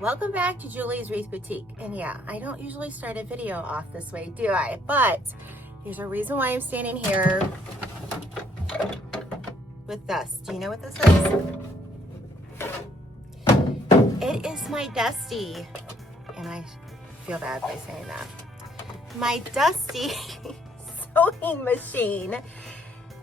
Welcome back to Julie's Wreath Boutique. And yeah, I don't usually start a video off this way, do I? But there's a reason why I'm standing here with this. Do you know what this is? It is my Dusty, and I feel bad by saying that, my Dusty sewing machine.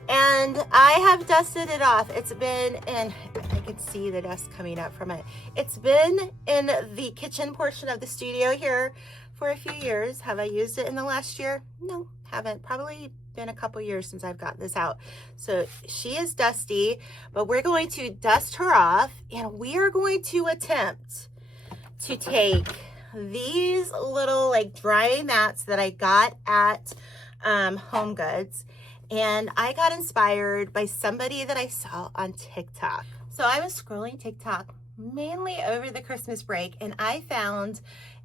And I have dusted it off. It's been, and I can see the dust coming up from it. It's been in the kitchen portion of the studio here for a few years. Have I used it in the last year? No, haven't. Probably been a couple years since I've gotten this out. So she is dusty, but we're going to dust her off, and we are going to attempt to take these little like drying mats that I got at HomeGoods. And I got inspired by somebody that I saw on TikTok. So I was scrolling TikTok mainly over the Christmas break, and I found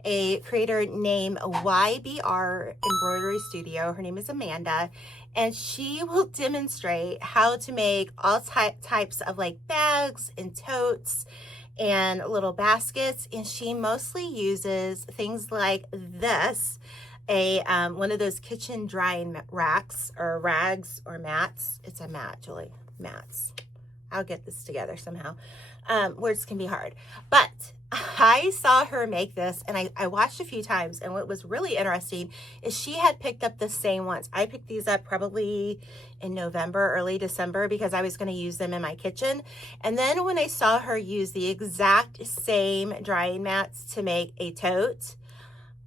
a creator named YBR Embroidery Studio. Her name is Amanda, and she will demonstrate how to make all types of like bags and totes and little baskets. And she mostly uses things like this, one of those kitchen drying racks or rags or mats. It's a mat, Julie, mats. I'll get this together somehow. Words can be hard, but I saw her make this, and I watched a few times, and what was really interesting is she had picked up the same ones. I picked these up probably in November, early December, because I was going to use them in my kitchen. And then when I saw her use the exact same drying mats to make a tote,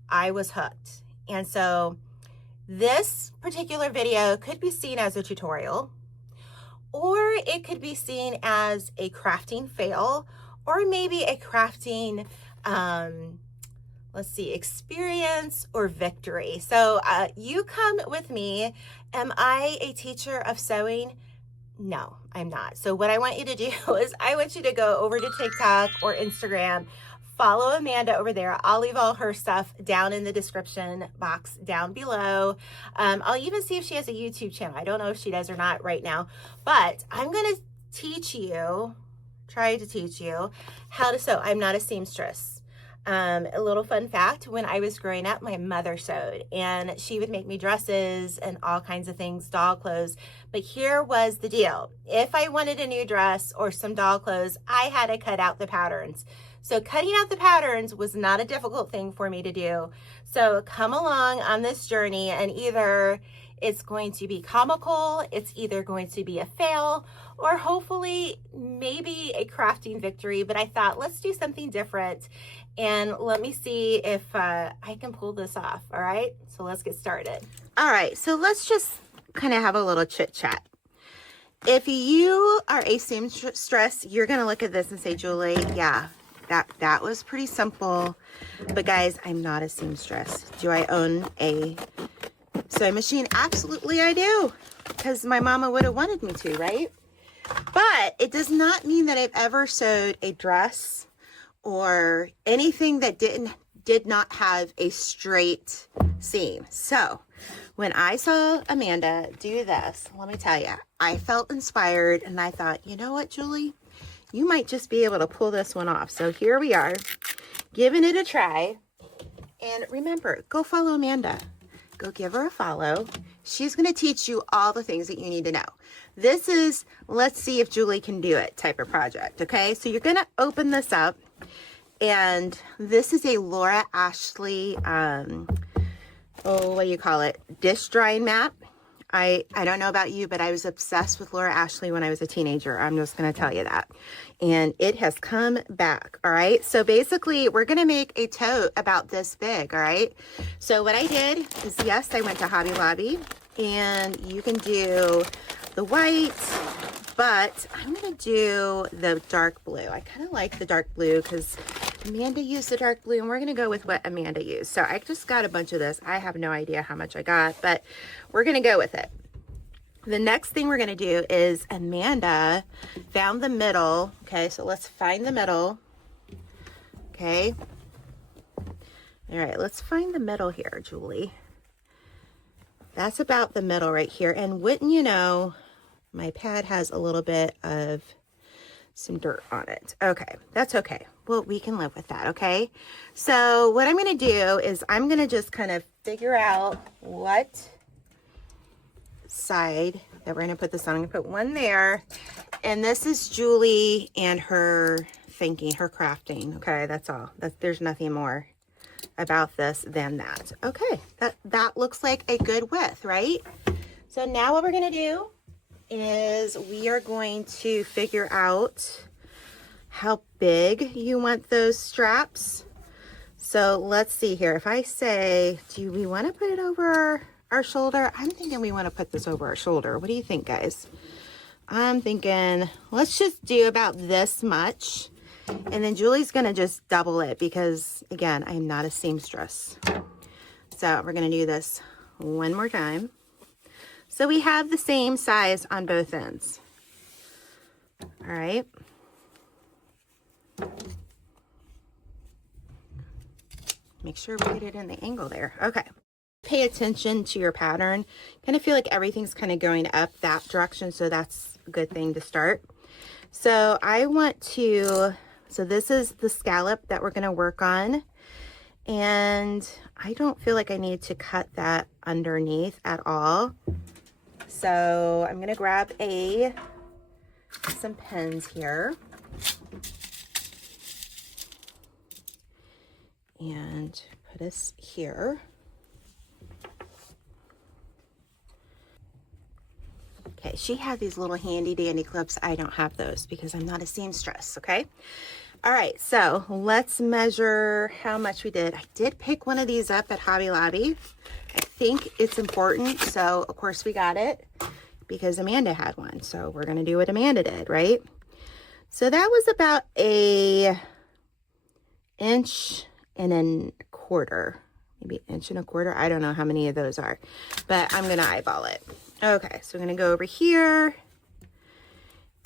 I was hooked. And so this particular video could be seen as a tutorial, or it could be seen as a crafting fail, or maybe a crafting, experience or victory. So you come with me. Am I a teacher of sewing? No, I'm not. So what I want you to do is I want you to go over to TikTok or Instagram. Follow Amanda over there. I'll leave all her stuff down in the description box down below. I'll even see if she has a YouTube channel. I don't know if she does or not right now, but I'm going to try to teach you how to sew. I'm not a seamstress. A little fun fact, when I was growing up, my mother sewed, and she would make me dresses and all kinds of things, doll clothes. But here was the deal. If I wanted a new dress or some doll clothes, I had to cut out the patterns. So cutting out the patterns was not a difficult thing for me to do. So come along on this journey, and either it's going to be comical, it's either going to be a fail, or hopefully maybe a crafting victory. But I thought, let's do something different, and let me see if I can pull this off. All right, so let's get started. All right, so let's just kind of have a little chit chat. If you are a seamstress, you're gonna look at this and say, Julie, yeah, that was pretty simple. But guys, I'm not a seamstress. Do I own a sewing machine? Absolutely I do, because my mama would have wanted me to, right? But it does not mean that I've ever sewed a dress or anything that did not have a straight seam. So when I saw Amanda do this, let me tell you, I felt inspired, and I thought, you know what, Julie, you might just be able to pull this one off. So here we are, giving it a try. And remember, go follow Amanda. Go give her a follow. She's going to teach you all the things that you need to know. This is, let's see if Julie can do it type of project, okay? So you're going to open this up, and this is a Laura Ashley, dish drying mat. I don't know about you, but I was obsessed with Laura Ashley when I was a teenager. I'm just going to tell you that. And it has come back, all right? So basically, we're going to make a tote about this big, all right? So what I did is, yes, I went to Hobby Lobby, and you can do the white, but I'm going to do the dark blue. I kind of like the dark blue because Amanda used the dark blue, and we're going to go with what Amanda used. So I just got a bunch of this. I have no idea how much I got, but we're going to go with it. The next thing we're going to do is Amanda found the middle. Okay, so let's find the middle. Okay. All right, let's find the middle here, Julie. That's about the middle right here. And wouldn't you know, my pad has a little bit of some dirt on it. Okay, that's okay. Well, we can live with that, okay? So what I'm going to do is I'm going to just kind of figure out what side that we're going to put this on. I'm going to put one there. And this is Julie and her thinking, her crafting. Okay, that's all. There's nothing more about this than that. Okay, that looks like a good width, right? So now what we're going to do is we are going to figure out how big you want those straps. So let's see here. If I say, do we want to put it over our shoulder? I'm thinking we want to put this over our shoulder. What do you think, guys? I'm thinking let's just do about this much. And then Julie's going to just double it because, again, I'm not a seamstress. So we're going to do this one more time. So we have the same size on both ends. All right. Make sure we get it in the angle there. Okay. Pay attention to your pattern. Kind of feel like everything's kind of going up that direction. So that's a good thing to start. So I want to, so this is the scallop that we're going to work on. And I don't feel like I need to cut that underneath at all. So I'm going to grab some pins here. And put us here. Okay, she had these little handy dandy clips. I don't have those because I'm not a seamstress, okay? All right, so let's measure how much we did. I did pick one of these up at Hobby Lobby. I think it's important, so of course we got it because Amanda had one. So we're gonna do what Amanda did, right? So that was about a inch and a quarter, maybe an inch and a quarter. I don't know how many of those are, but I'm gonna eyeball it. Okay, so we're gonna go over here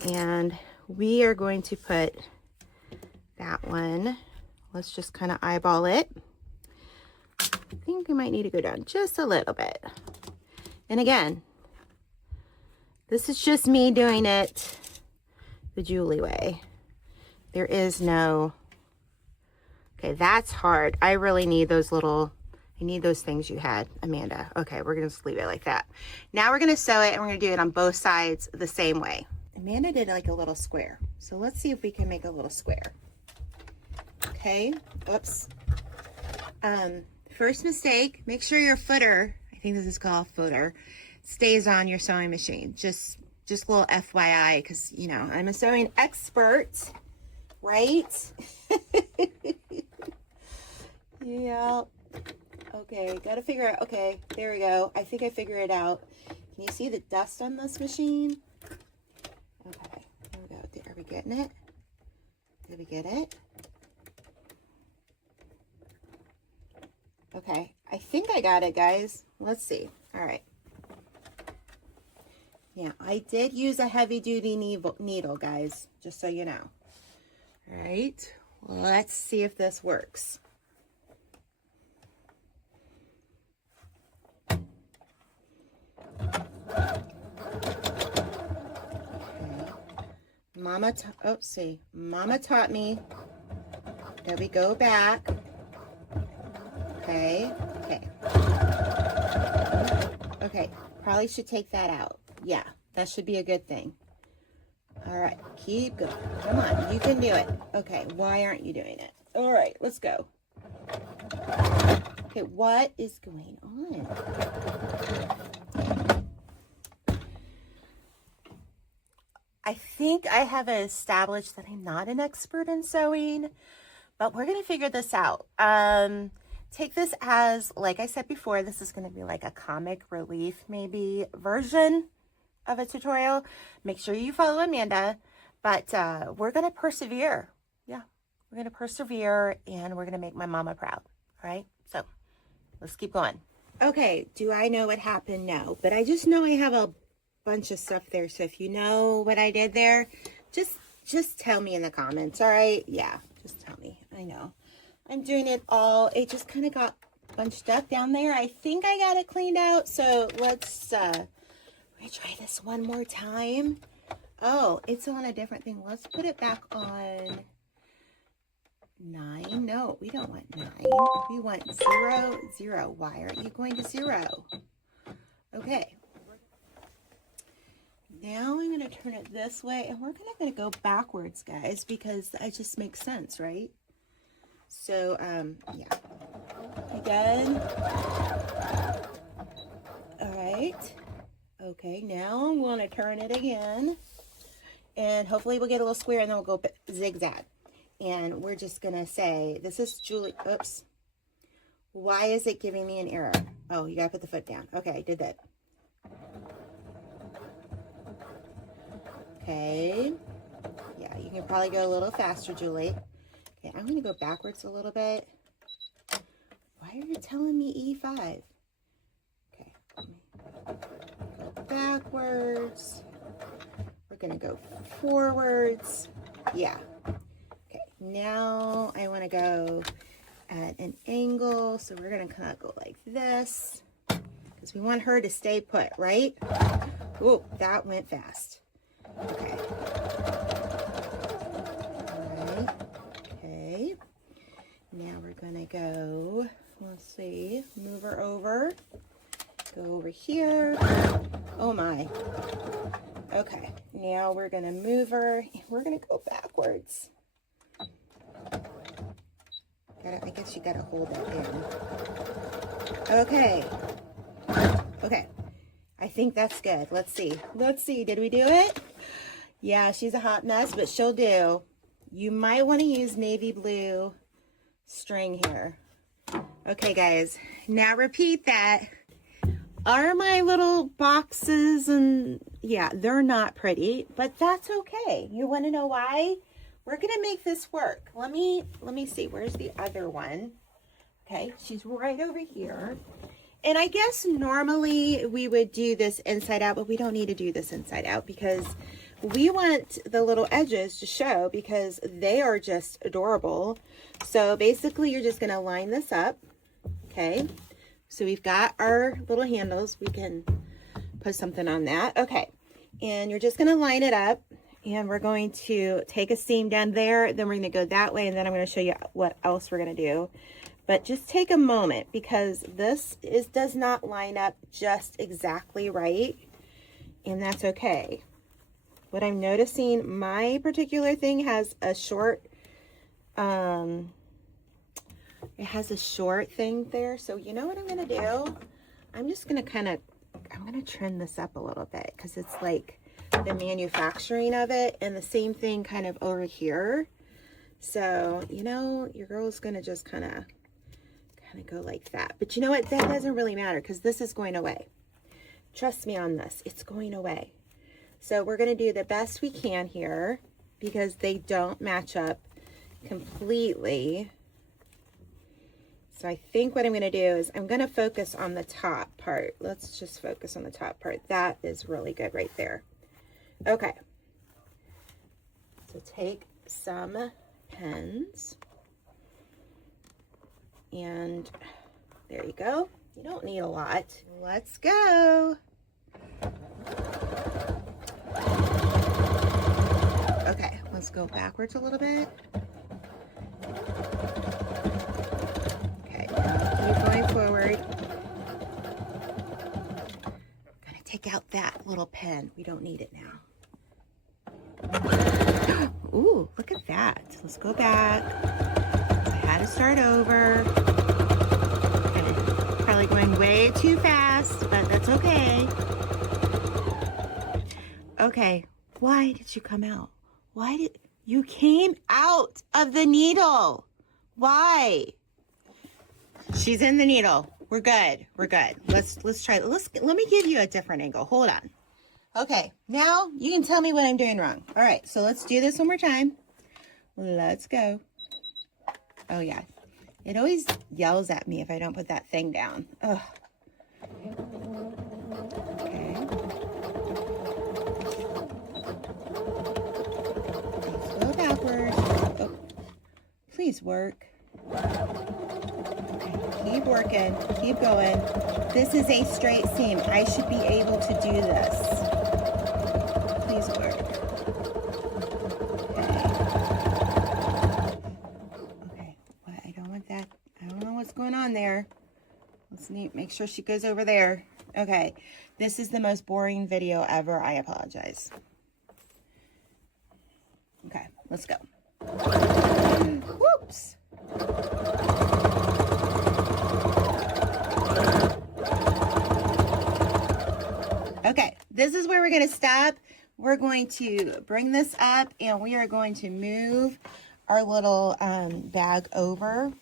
and we are going to put that one. Let's just kind of eyeball it. I think we might need to go down just a little bit. And again, this is just me doing it the Julie way. There is no, okay, that's hard. I really need those little, I need those things you had, Amanda. Okay, we're gonna just leave it like that. Now we're gonna sew it and we're gonna do it on both sides the same way. Amanda did like a little square. So let's see if we can make a little square. Okay, oops. First mistake, make sure your footer, I think this is called footer, stays on your sewing machine. Just a little FYI, because, you know, I'm a sewing expert, right? Yeah. Okay, gotta figure out, okay, there we go. I think I figured it out. Can you see the dust on this machine? Okay, there we go. Are we getting it? Did we get it? Okay, I think I got it, guys. Let's see. All right. Yeah, I did use a heavy-duty needle, guys, just so you know. All right, let's see if this works. Okay. Mama taught me that we go back. Okay, okay. Okay, probably should take that out. Yeah, that should be a good thing. All right, keep going. Come on, you can do it. Okay, why aren't you doing it? All right, let's go. Okay, what is going on? I think I have established that I'm not an expert in sewing, but we're going to figure this out. Take this as, like I said before, this is going to be like a comic relief maybe version of a tutorial. Make sure you follow Amanda, but we're going to persevere. Yeah, we're going to persevere and we're going to make my mama proud. All right, so let's keep going. Okay, do I know what happened? No, but I just know I have a bunch of stuff there. So if you know what I did there, just tell me in the comments. All right, yeah, just tell me. I know. I'm doing it all. It just kind of got bunched up down there. I think I got it cleaned out. So let's we're gonna try this one more time. Oh, it's on a different thing. Let's put it back on 9. No, we don't want 9. We want 0, 0. Why aren't you going to 0? Okay. Now I'm going to turn it this way, and we're going to go backwards, guys, because that just makes sense, right? So, yeah. Again. All right. Okay, now I'm going to turn it again, and hopefully we'll get a little square, and then we'll go zigzag. And we're just going to say, this is Julie. Oops. Why is it giving me an error? Oh, you got to put the foot down. Okay, I did that. Okay. Yeah, you can probably go a little faster, Julie. Okay, I'm going to go backwards a little bit. Why are you telling me E5? Okay. Go backwards. We're going to go forwards. Yeah. Okay, now I want to go at an angle. So we're going to kind of go like this because we want her to stay put, right? Oh, that went fast. Okay. All right. Okay. Now we're going to go, let's see, move her over. Go over here. Oh my. Okay. Now we're going to move her. We're going to go backwards. I guess you got to hold that in. Okay. Okay. I think that's good. Let's see. Let's see. Did we do it? Yeah, she's a hot mess, but she'll do. You might want to use navy blue string here. Okay, guys. Now repeat that. Are my little boxes, and yeah, they're not pretty, but that's okay. You want to know why? We're going to make this work. Let me see. Where's the other one? Okay, she's right over here. And I guess normally we would do this inside out, but we don't need to do this inside out because we want the little edges to show because they are just adorable. So basically you're just going to line this up. Okay. So we've got our little handles. We can put something on that. Okay. And you're just going to line it up, and we're going to take a seam down there. Then we're going to go that way. And then I'm going to show you what else we're going to do. But just take a moment because this does not line up just exactly right, and that's okay. What I'm noticing, my particular thing has a short, it has a short thing there. So you know what I'm going to do? I'm just going to I'm going to trim this up a little bit because it's like the manufacturing of it, and the same thing kind of over here. So, you know, your girl's going to just kind of go like that. But you know what? That doesn't really matter because this is going away. Trust me on this. It's going away. So we're going to do the best we can here because they don't match up completely. So I think what I'm going to do is I'm going to focus on the top part. Let's just focus on the top part. That is really good right there. Okay. So take some pens. And there you go. You don't need a lot. Let's go. Okay, let's go backwards a little bit. Okay, now keep going forward. Gotta take out that little pen. We don't need it now. Ooh, look at that. Let's go back. To start over. Probably going way too fast, but that's okay. Okay, why did you come out? Why did you came out of the needle? Why? She's in the needle. We're good. We're good. Let's try. Let me give you a different angle. Hold on. Okay, now you can tell me what I'm doing wrong. All right, so let's do this one more time. Let's go. Oh, yeah. It always yells at me if I don't put that thing down. Ugh. Okay. Let's go backwards. Oh. Please work. Okay. Keep working. Keep going. This is a straight seam. I should be able to do this. Please work. what's going on there. Let's make sure she goes over there. Okay, this is the most boring video ever. I apologize. Okay, let's go. Whoops. Okay, this is where we're going to stop. We're going to bring this up and we are going to move our little bag over.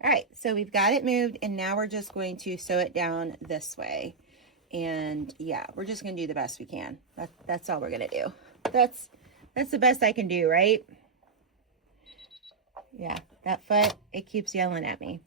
All right, so we've got it moved and now we're just going to sew it down this way. And yeah, we're just going to do the best we can. That's all we're going to do. That's the best I can do, right? Yeah, that foot, it keeps yelling at me.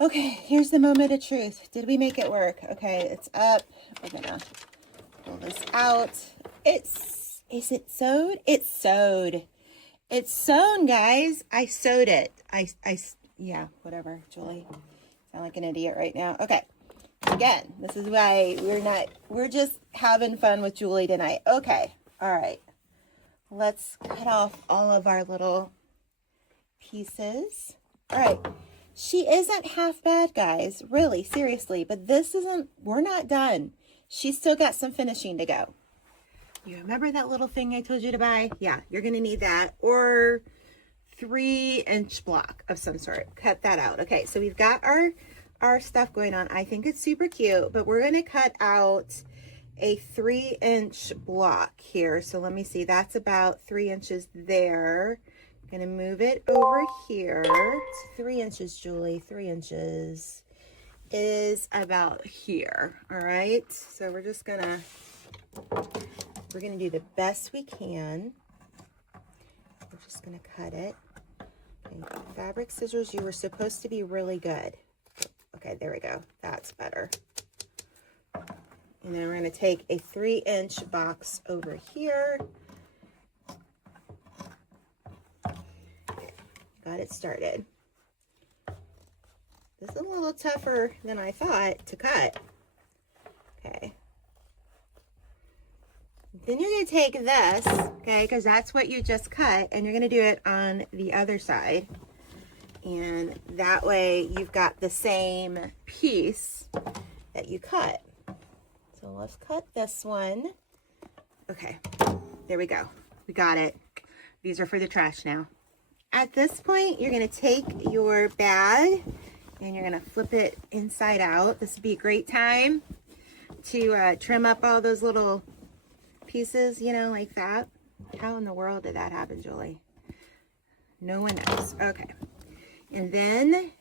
Okay, here's the moment of truth. Did we make it work? Okay, it's up. We're gonna pull this out. Is it sewed? It's sewed. It's sewn, guys. I sewed it. Yeah, whatever, Julie. Sound like an idiot right now. Okay, again, this is why we're just having fun with Julie tonight. Okay, all right. Let's cut off all of our little pieces. All right. She isn't half bad, guys. Really, seriously. But we're not done. She's still got some finishing to go. You remember that little thing I told you to buy? Yeah, you're going to need that. Or 3-inch block of some sort. Cut that out. Okay, so we've got our stuff going on. I think it's super cute. But we're going to cut out a 3-inch block here. So let me see. That's about 3 inches there. Gonna move it over here. It's 3 inches, Julie. 3 inches is about here. All right. So we're gonna do the best we can. We're just gonna cut it. Okay. Fabric scissors, you were supposed to be really good. Okay, there we go. That's better. And then we're gonna take a 3-inch box over here. Got it started. This is a little tougher than I thought to cut. Okay. Then you're going to take this, okay, because that's what you just cut, and you're going to do it on the other side. And that way you've got the same piece that you cut. So let's cut this one. Okay, there we go. We got it. These are for the trash now. At this point, you're going to take your bag and you're going to flip it inside out. This would be a great time to trim up all those little pieces, you know, like that. How in the world did that happen, Julie? No one knows. Okay. And then,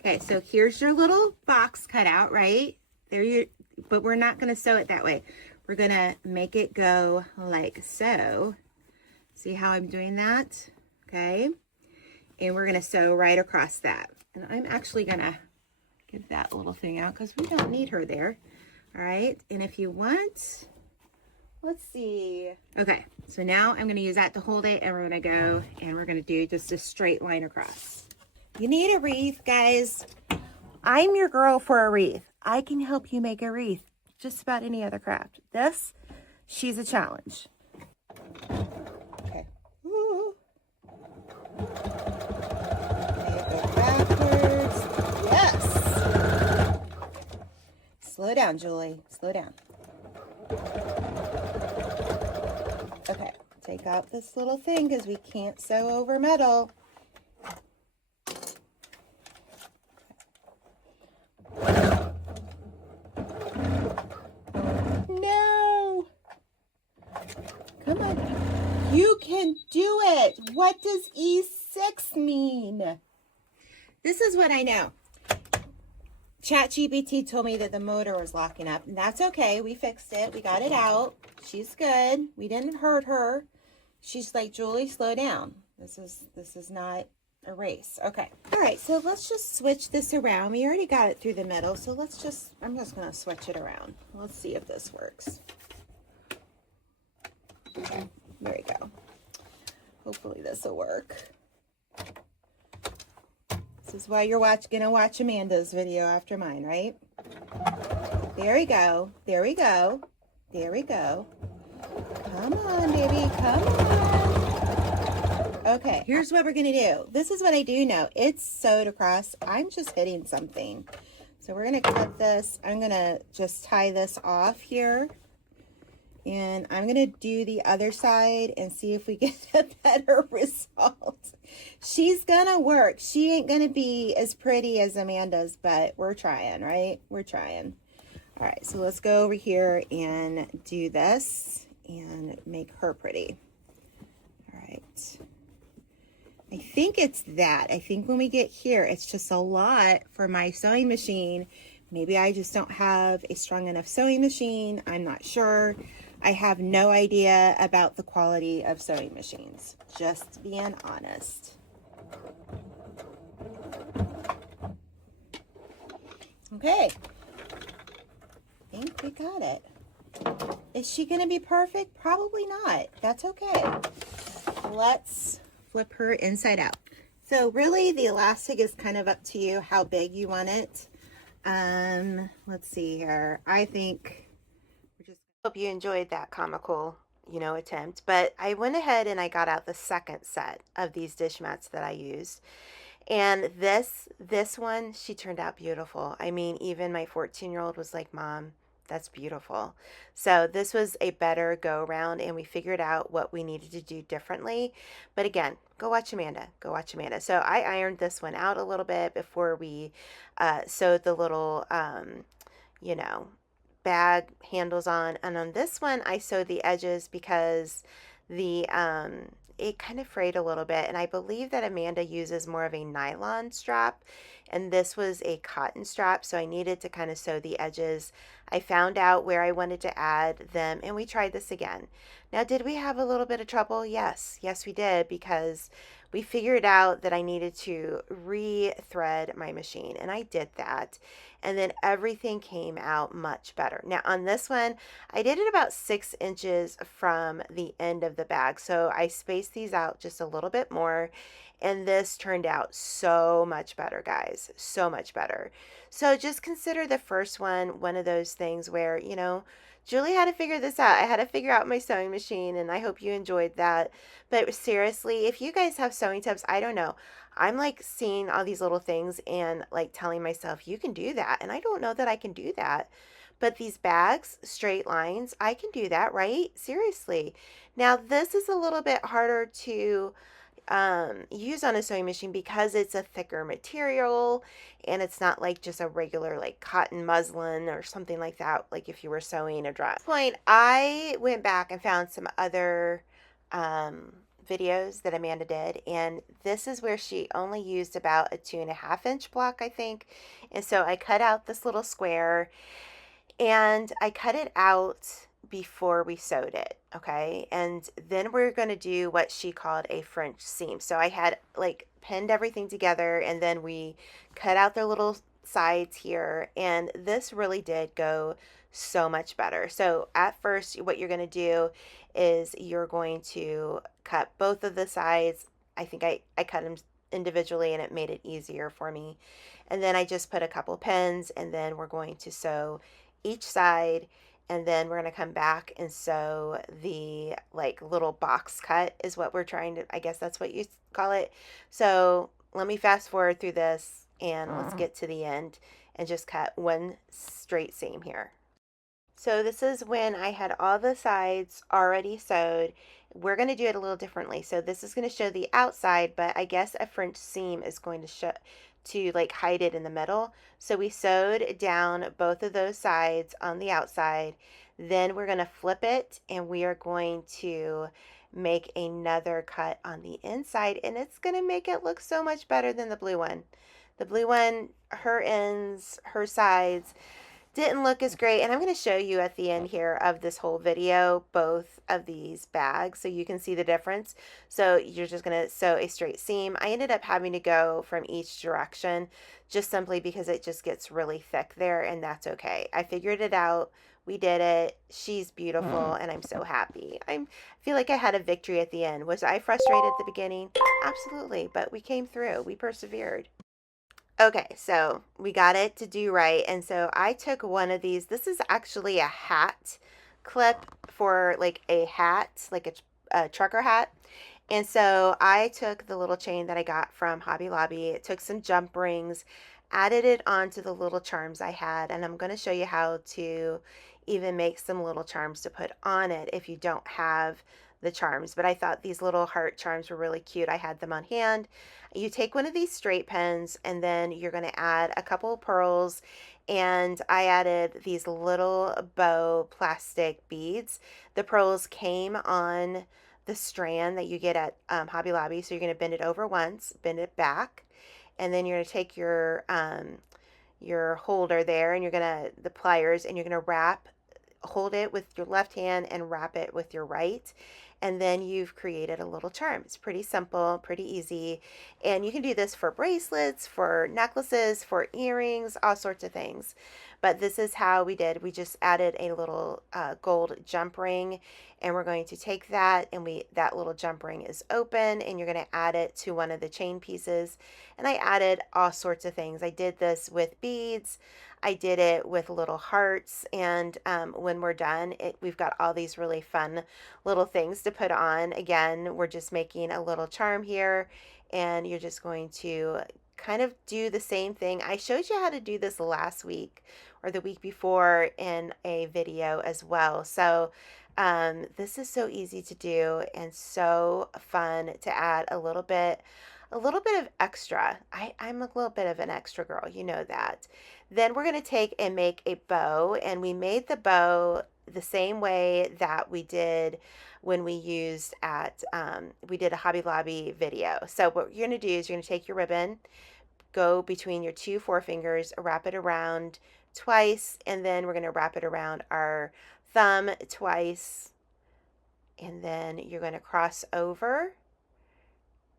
okay, so here's your little box cut out, right? But we're not going to sew it that way. We're going to make it go like so. See how I'm doing that? Okay, and we're going to sew right across that. And I'm actually going to get that little thing out because we don't need her there. All right, and if you want, let's see. Okay, so now I'm going to use that to hold it, and we're going to go and we're going to do just a straight line across. You need a wreath, guys. I'm your girl for a wreath. I can help you make a wreath just about any other craft. This, she's a challenge. Okay. Ooh. Backwards. Yes. Slow down, Julie. Slow down. Okay. Take out this little thing because we can't sew over metal. No. Come on. You can do it. What does E6 mean? This is what I know. ChatGPT told me that the motor was locking up, and that's okay. We fixed it. We got it out. She's good. We didn't hurt her. She's like, Julie, slow down. This is not a race. Okay. All right. So let's just switch this around. We already got it through the middle. So I'm just going to switch it around. Let's see if this works. Okay. There we go. Hopefully this will work. This is why you're gonna watch Amanda's video after mine, right? There we go. There we go. There we go. Come on, baby. Come on. Okay, here's what we're gonna do. This is what I do know. It's sewed across. I'm just hitting something. So we're gonna cut this. I'm gonna just tie this off here. And I'm gonna do the other side and see if we get a better result. She's gonna work. She ain't gonna be as pretty as Amanda's, but we're trying, right? We're trying. All right, so let's go over here and do this and make her pretty. All right. I think it's that. I think when we get here, it's just a lot for my sewing machine. Maybe I just don't have a strong enough sewing machine. I'm not sure. I have no idea about the quality of sewing machines. Just being honest. Okay. I think we got it. Is she going to be perfect? Probably not. That's okay. Let's flip her inside out. So really the elastic is kind of up to you how big you want it. Let's see here. I think hope you enjoyed that comical, attempt. But I went ahead and I got out the second set of these dish mats that I used. And this one, she turned out beautiful. I mean, even my 14-year-old was like, Mom, that's beautiful. So this was a better go around, and we figured out what we needed to do differently. But again, go watch Amanda. Go watch Amanda. So I ironed this one out a little bit before we sewed the little, bag handles on. And on this one, I sewed the edges because the it kind of frayed a little bit, and I believe that Amanda uses more of a nylon strap, and this was a cotton strap, so I needed to kind of sew the edges. I found out where I wanted to add them, and we tried this again. Now, did we have a little bit of trouble? Yes we did, because we figured out that I needed to re-thread my machine, and I did that, and then everything came out much better. Now on this one, I did it about 6 inches from the end of the bag, so I spaced these out just a little bit more, and this turned out so much better, guys, so much better. So just consider the first one of those things where, Julie had to figure this out. I had to figure out my sewing machine, and I hope you enjoyed that. But seriously, if you guys have sewing tips, I don't know. I'm like seeing all these little things and like telling myself, you can do that. And I don't know that I can do that. But these bags, straight lines, I can do that, right? Seriously. Now, this is a little bit harder to use on a sewing machine because it's a thicker material and it's not like just a regular like cotton muslin or something like that, like if you were sewing a dress. At this point, I went back and found some other videos that Amanda did, and this is where she only used about a 2.5 inch block, I think. And so I cut out this little square, and I cut it out before we sewed it, okay? And then we're going to do what she called a French seam. So I had like pinned everything together, and then we cut out the little sides here, and this really did go so much better. So at first, what you're going to do is you're going to cut both of the sides. I think I cut them individually, and it made it easier for me. And then I just put a couple pins, and then we're going to sew each side, and then we're going to come back and sew the like little box cut is what we're trying to, I guess that's what you call it. So let me fast forward through this, and let's get to the end and just cut one straight seam here. So this is when I had all the sides already sewed. We're going to do it a little differently. So this is going to show the outside, but I guess a French seam is going to show to like hide it in the middle. So we sewed down both of those sides on the outside. Then we're going to flip it, and we are going to make another cut on the inside, and it's going to make it look so much better than the blue one. The blue one, her ends, her sides didn't look as great, and I'm going to show you at the end here of this whole video both of these bags so you can see the difference. So you're just going to sew a straight seam. I ended up having to go from each direction just simply because it just gets really thick there, and that's okay. I figured it out. We did it. She's beautiful, and I'm so happy. I feel like I had a victory at the end. Was I frustrated at the beginning? Absolutely, but we came through. We persevered. Okay, so we got it to do right. And so I took one of these. This is actually a hat clip for like a hat, like a trucker hat. And so I took the little chain that I got from Hobby Lobby. It took some jump rings, added it onto the little charms I had. And I'm going to show you how to even make some little charms to put on it if you don't have the charms. But I thought these little heart charms were really cute. I had them on hand. You take one of these straight pens and then you're going to add a couple of pearls, and I added these little bow plastic beads. The pearls came on the strand that you get at Hobby Lobby, so you're going to bend it over once, bend it back, and then you're going to take your holder there, and you're going to the pliers, and you're going to hold it with your left hand and wrap it with your right, and then you've created a little charm. It's pretty simple, pretty easy, and you can do this for bracelets, for necklaces, for earrings, all sorts of things. But this is how we did. We just added a little gold jump ring, and we're going to take that, and that little jump ring is open, and you're going to add it to one of the chain pieces. And I added all sorts of things. I did this with beads. I did it with little hearts, and when we're done, we've got all these really fun little things to put on. Again, we're just making a little charm here, and you're just going to kind of do the same thing. I showed you how to do this last week or the week before in a video as well. So this is so easy to do and so fun to add a little bit of extra. I'm a little bit of an extra girl, you know that. Then we're going to take and make a bow, and we made the bow the same way that we did when we used we did a Hobby Lobby video. So what you're going to do is you're going to take your ribbon, go between your two forefingers, wrap it around twice, and then we're going to wrap it around our thumb twice, and then you're going to cross over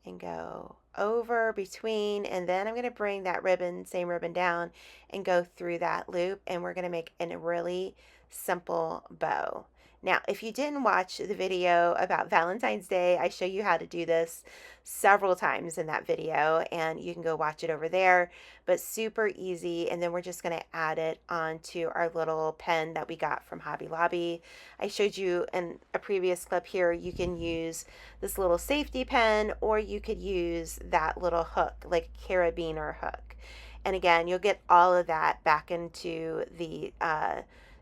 and go over between, and then I'm going to bring that same ribbon down and go through that loop, and we're going to make a really simple bow. Now, if you didn't watch the video about Valentine's Day, I show you how to do this several times in that video, and you can go watch it over there, but super easy. And then we're just going to add it onto our little pen that we got from Hobby Lobby. I showed you in a previous clip here, you can use this little safety pen, or you could use that little hook, like a carabiner hook. And again, you'll get all of that back into the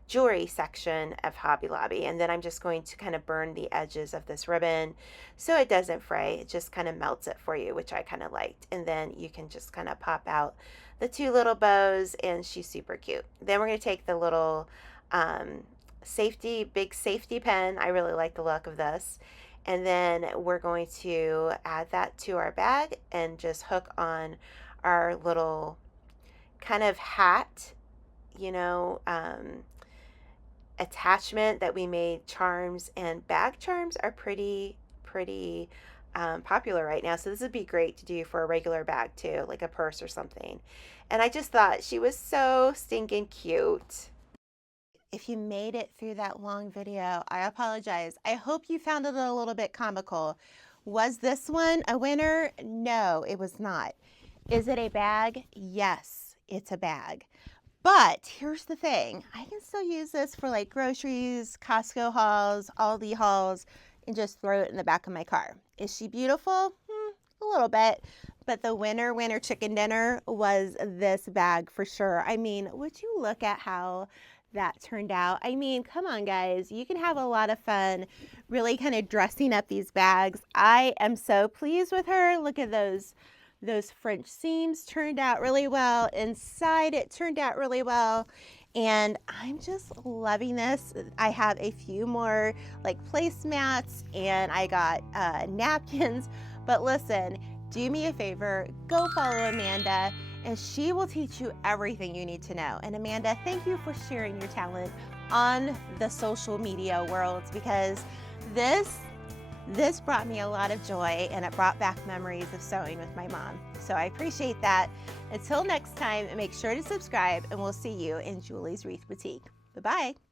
jewelry section of Hobby Lobby. And then I'm just going to kind of burn the edges of this ribbon so it doesn't fray. It just kind of melts it for you, which I kind of liked. And then you can just kind of pop out the two little bows, and she's super cute. Then we're going to take the little big safety pen. I really like the look of this. And then we're going to add that to our bag and just hook on our little kind of hat, attachment that we made. Charms and bag charms are pretty popular right now, so this would be great to do for a regular bag too, like a purse or something. And I just thought she was so stinking cute. If you made it through that long video, I apologize. I hope you found it a little bit comical. Was this one a winner? No, it was not. Is it a bag? Yes, it's a bag. But here's the thing, I can still use this for like groceries, Costco hauls, Aldi hauls, and just throw it in the back of my car. Is she beautiful? A little bit. But the winner chicken dinner was this bag for sure. I mean, would you look at how that turned out? I mean, come on guys, you can have a lot of fun really kind of dressing up these bags. I am so pleased with her. Look at those French seams turned out really well. Inside it turned out really well. And I'm just loving this. I have a few more like placemats, and I got napkins. But listen, do me a favor, go follow Amanda, and she will teach you everything you need to know. And Amanda, thank you for sharing your talent on the social media world, because this brought me a lot of joy, and it brought back memories of sewing with my mom. So I appreciate that. Until next time, make sure to subscribe, and we'll see you in Julie's Wreath Boutique. Bye-bye.